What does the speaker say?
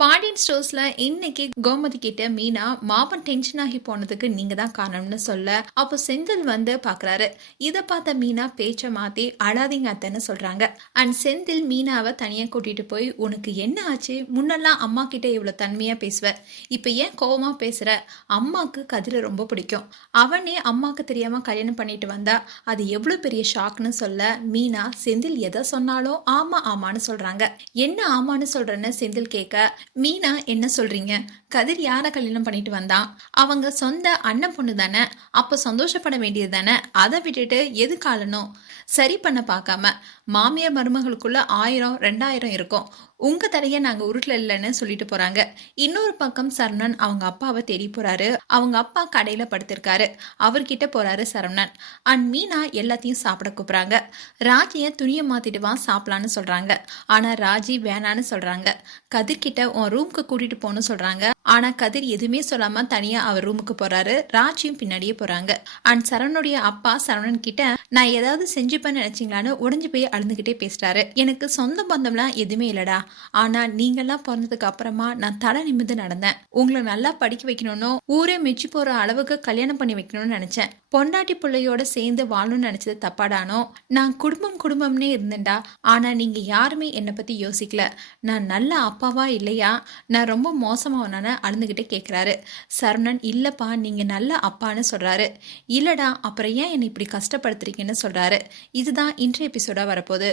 பாண்டியன் ஸ்டோர்ஸ்ல இன்னைக்கு கோமதி கிட்ட மீனா மாமன் டென்ஷன் ஆகி போனதுக்கு நீங்க தான் காரணம்னு சொல்ல அப்போ செந்தில் வந்து பாக்குறாரு. இதை பார்த்த மீனா பேச்சை மாத்தி அழாதீங்க அத்தைன்னு சொல்றாங்க. அண்ட் செந்தில் மீனாவை தனியா கூட்டிட்டு போய் உனக்கு என்ன ஆச்சு? முன்னெல்லாம் அம்மா கிட்ட இவ்வளவு தன்மையா பேசுவ. இப்ப ஏன் கோவமா பேசுற? அம்மாக்கு கதிரை ரொம்ப பிடிக்கும். அவனே அம்மாக்கு தெரியாம கல்யாணம் பண்ணிட்டு வந்தா அது எவ்வளவு பெரிய ஷாக்னு சொல்ல மீனா செந்தில் எதை சொன்னாலும் ஆமா ஆமான்னு சொல்றாங்க. என்ன ஆமான்னு சொல்றேன்னு செந்தில் கேட்க மீனா என்ன சொல்றீங்க? கதிர் யாரை கல்யாணம் பண்ணிட்டு வந்தான் அவங்க சொந்த அண்ணன் பொண்ணு தானே? அப்ப சந்தோஷப்பட வேண்டியது தானே? அதை விட்டுட்டு எது காலனும் சரி பண்ண பார்க்காம மாமியார் மருமகளுக்குள்ள ஆயிரம் ரெண்டாயிரம் இருக்கும். உங்க தடைய நாங்க உருட்டில் இல்லைன்னு சொல்லிட்டு போறாங்க. இன்னொரு பக்கம் சரவணன் அவங்க அப்பாவை தேடி போறாரு. அவங்க அப்பா கடையில படுத்திருக்காரு. அவர்கிட்ட போறாரு சரவணன். அண்ட் மீனா எல்லாத்தையும் சாப்பிட கூப்பிடுறாங்க. ராஜிய துணியை மாத்திட்டு வா சாப்பிடலான்னு சொல்றாங்க. ஆனா ராஜி வேணான்னு சொல்றாங்க. கதிர் கிட்ட உன் ரூம்க்கு கூட்டிட்டு போன்னு சொல்றாங்க. ஆனா கதிர் எதுவுமே சொல்லாம தனியா அவர் ரூமுக்கு போறாரு. ராஜியும் பின்னாடியே போறாங்க. அண்ட் சரவணுடைய அப்பா சரவணன் கிட்ட நான் ஏதாவது செஞ்சுப்பேன்னு நினச்சிங்களான்னு உடஞ்சு போய் அழுந்துக்கிட்டே பேசுறாரு. எனக்கு சொந்த பந்தம்லாம் எதுவுமே இல்லடா. ஆனா நீங்கெல்லாம் பிறந்ததுக்கு அப்புறமா நான் தலை நிமிர்ந்து நடந்தேன். உங்களை நல்லா படிக்க வைக்கணும்னு ஊரே மெச்சி போற அளவுக்கு கல்யாணம் பண்ணி வைக்கணும்னு நினைச்சேன். பொண்டாட்டி பிள்ளையோட சேர்ந்து வாழணும்னு நினைச்சது தப்பாடானோ? நான் குடும்பம் குடும்பம்னே இருந்தேன்டா. ஆனா நீங்க யாருமே என்னை பத்தி யோசிக்கல. நான் நல்ல அப்பாவா இல்லையா? நான் ரொம்ப மோசமாவனான அழுந்துகிட்டே கேட்குறாரு சரவணன் இல்லப்பா நீங்க நல்ல அப்பான்னு சொல்றாரு. இல்லடா அப்புறம் ஏன் என்னை இப்படி கஷ்டப்படுத்துறீங்க? கஷ்டப்படுத்துறீங்கன்னு சொல்றாரு. இதுதான் இன்றைய எபிசோடா வரப்போகுது.